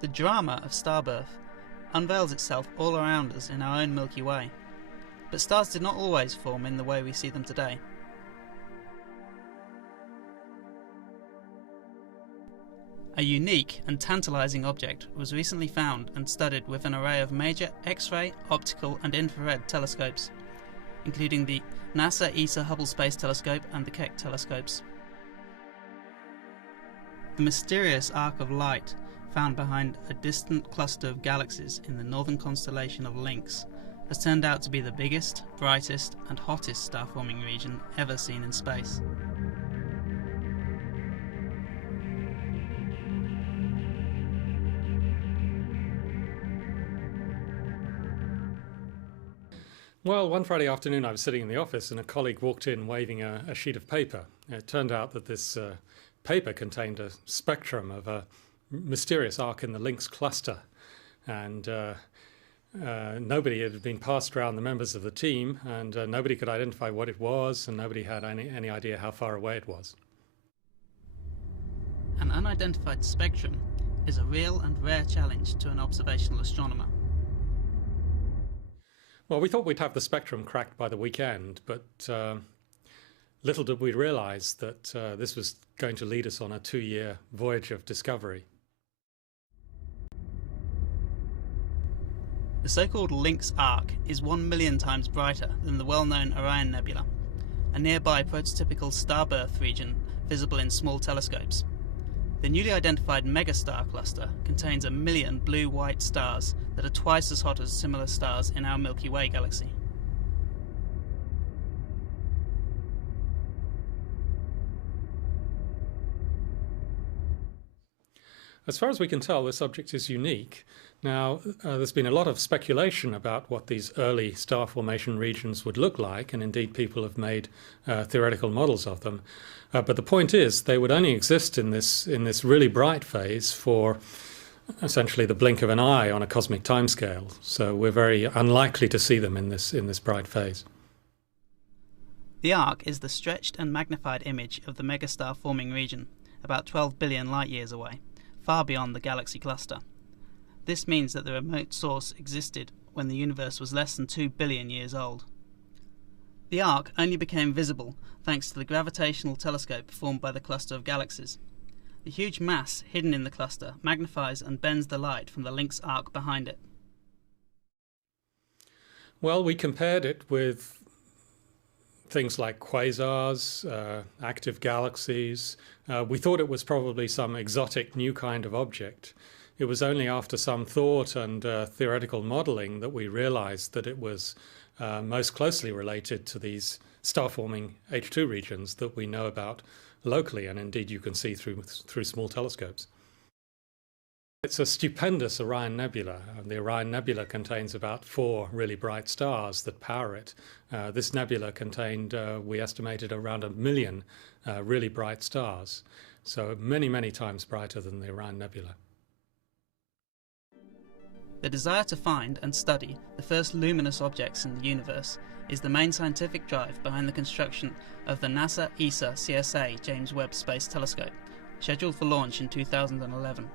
The drama of starbirth unveils itself all around us in our own Milky Way, but stars did not always form in the way we see them today. A unique and tantalising object was recently found and studied with an array of major X-ray, optical and infrared telescopes, including the NASA ESA Hubble Space Telescope and the Keck telescopes. The mysterious arc of light found behind a distant cluster of galaxies in the northern constellation of Lynx has turned out to be the biggest, brightest and hottest star-forming region ever seen in space. Well, one Friday afternoon I was sitting in the office and a colleague walked in waving a sheet of paper. It turned out that this paper contained a spectrum of a mysterious arc in the Lynx cluster, and nobody had been passed around the members of the team, and nobody could identify what it was, and nobody had any idea how far away it was. An unidentified spectrum is a real and rare challenge to an observational astronomer. Well, we thought we'd have the spectrum cracked by the weekend, but little did we realize that this was going to lead us on a 2-year voyage of discovery. The so-called Lynx arc is 1 million times brighter than the well-known Orion Nebula, a nearby prototypical starbirth region visible in small telescopes. The newly identified megastar cluster contains 1 million blue-white stars that are twice as hot as similar stars in our Milky Way galaxy. As far as we can tell, this object is unique. Now, there's been a lot of speculation about what these early star formation regions would look like, and indeed people have made theoretical models of them. But the point is, they would only exist in this really bright phase for essentially the blink of an eye on a cosmic timescale. So we're very unlikely to see them in this bright phase. The arc is the stretched and magnified image of the megastar forming region, about 12 billion light-years away, far beyond the galaxy cluster. This means that the remote source existed when the universe was less than 2 billion years old. The arc only became visible thanks to the gravitational telescope formed by the cluster of galaxies. The huge mass hidden in the cluster magnifies and bends the light from the Lynx arc behind it. Well, we compared it with things like quasars, active galaxies. We thought it was probably some exotic new kind of object. It was only after some thought and theoretical modeling that we realized that it was most closely related to these star-forming H2 regions that we know about locally, and indeed you can see through small telescopes. It's a stupendous Orion Nebula. The Orion Nebula contains about 4 really bright stars that power it. This nebula contained, we estimated, around 1 million really bright stars, so many, many times brighter than the Orion Nebula. The desire to find and study the first luminous objects in the universe is the main scientific drive behind the construction of the NASA ESA CSA James Webb Space Telescope, scheduled for launch in 2011.